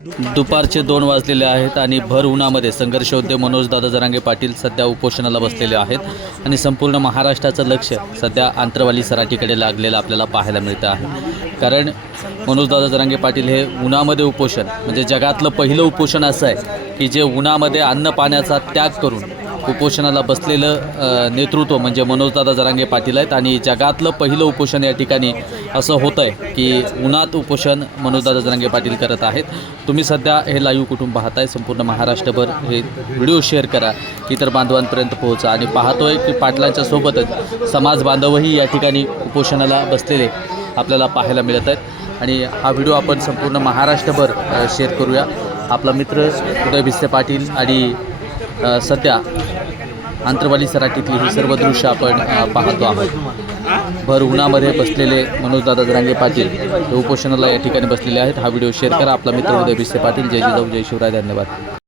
दुपारचे 2 वाजलेले आहेत आणि भर उन्हामध्ये संघर्षयोद्धे मनोजदादा जरांगे पाटील सध्या उपोषणाला बसलेले आहेत आणि संपूर्ण महाराष्ट्राचं लक्ष सध्या आंतरवाली सराटीकडे लागलेलं आपल्याला पाहायला मिळतं आहे। कारण मनोजदादा जरांगे पाटील हे उन्हामध्ये उपोषण म्हणजे जगातलं पहिलं उपोषण असं आहे की जे उन्हामध्ये अन्न पाण्याचा त्याग करून उपोषणाला बसलेलं नेतृत्व म्हणजे मनोजदादा जरांगे पाटील आहेत आणि जगातलं पहिलं उपोषण या ठिकाणी असं होतं आहे की उन्हात उपोषण मनोजदादा जरांगे पाटील करत आहेत। तुम्ही सध्या हे लाईव्ह कुठून पाहताय, संपूर्ण महाराष्ट्रभर हे व्हिडिओ शेअर करा, इतर बांधवांपर्यंत पोहोचा आणि पाहतोय की पाटलांच्या सोबतच समाज बांधवही या ठिकाणी उपोषणाला बसलेले आपल्याला पाहायला मिळत आहेत आणि हा व्हिडिओ आपण संपूर्ण महाराष्ट्रभर शेअर करूया। आपला मित्र उदय भिसे पाटील आणि सध्या आंतरवाली सराटीतली ही सर्व दृश्य आपण पाहतो आहोत। भर उन्हामध्ये बसलेले मनोजदादा जरांगे पाटील हे उपोषणाला या ठिकाणी बसलेले आहेत। हा व्हिडिओ शेअर करा। आपला मित्र उदय भिसे पाटील। जय जिजाऊ जय शिवराय। धन्यवाद।